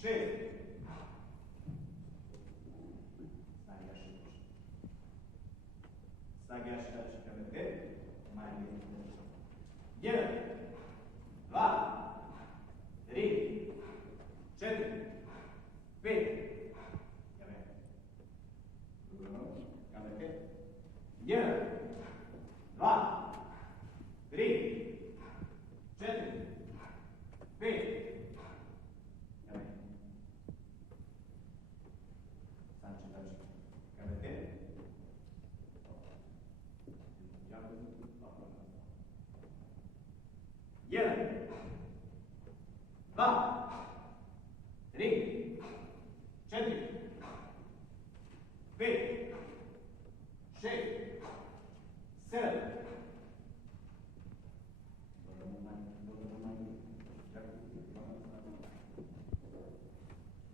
6. Snage jaši duže. Snage jaši dači prema tebi. Manje je. 1, 2, 3, 4, 5. Камерите. 1, 2, 3, 4, 5. Санче дальше. Камерите. 1, 2, 3, 4, 5, 6, 7.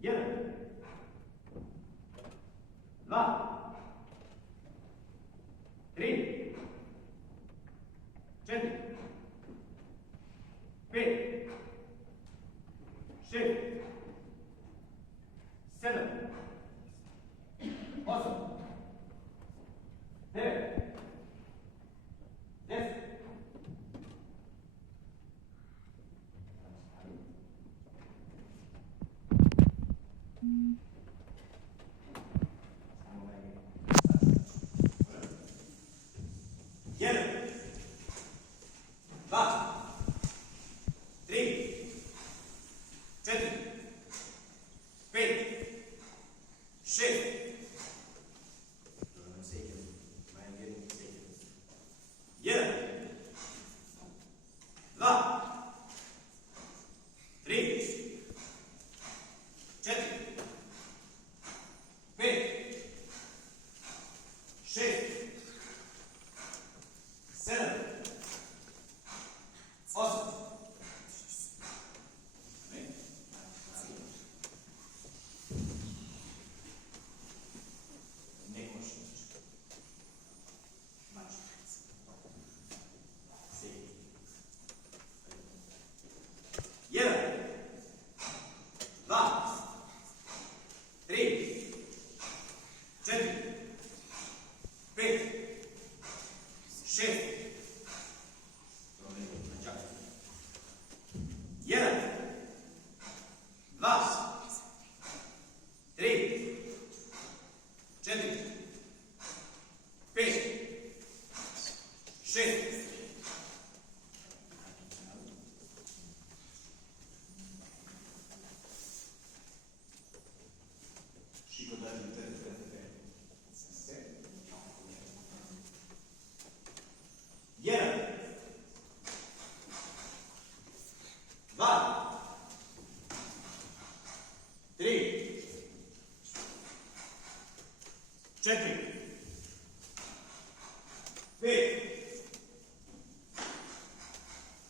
Jedan, dva, tri, četiri, pet, šest, sedam, osam, devet, 10. Jedan, dva, tri, četiri, pet, šest. Jedan, dva, tri, četiri, pet, šest, sedam, osam. Jedan, dva, tri, četiri, pet, šest. Jedan, dva, tri, četiri, pet, šest. Chico da jedan, dva, tri, četiri, pet,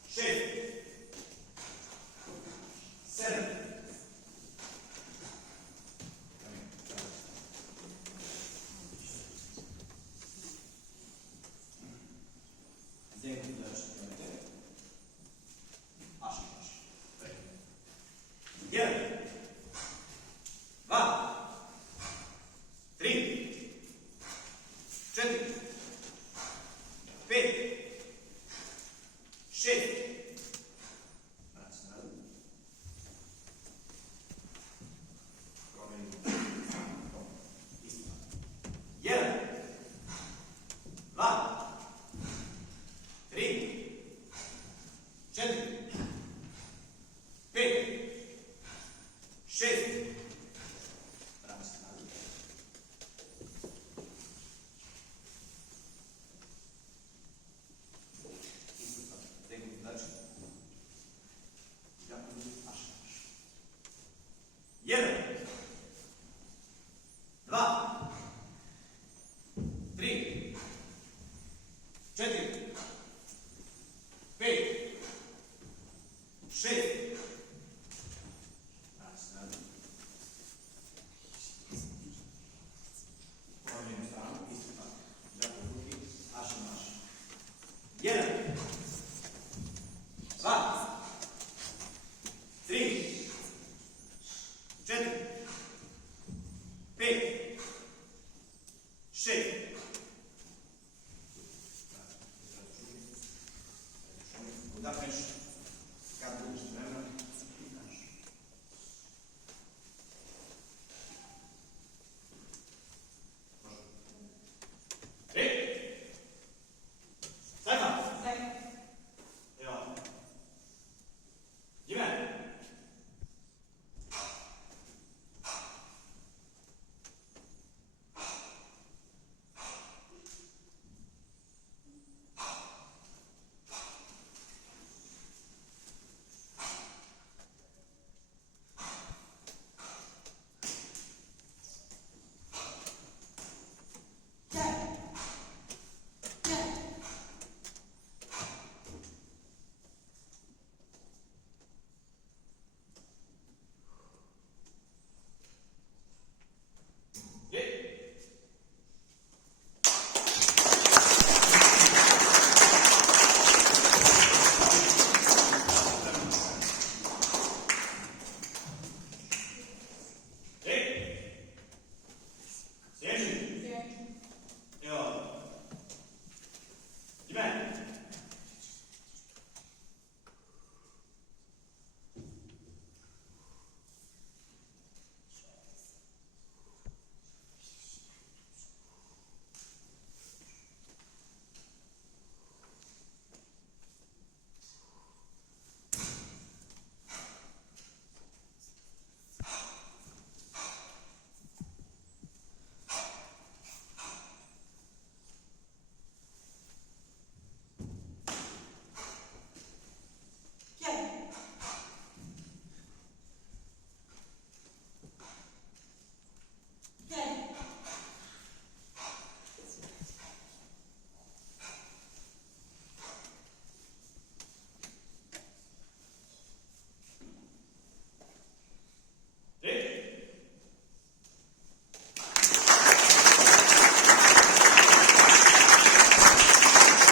šest, sedam. Jedan, dva, tri, četiri, pet, šest. Jedan, dva, tri, četiri, pet, šest. Jedan,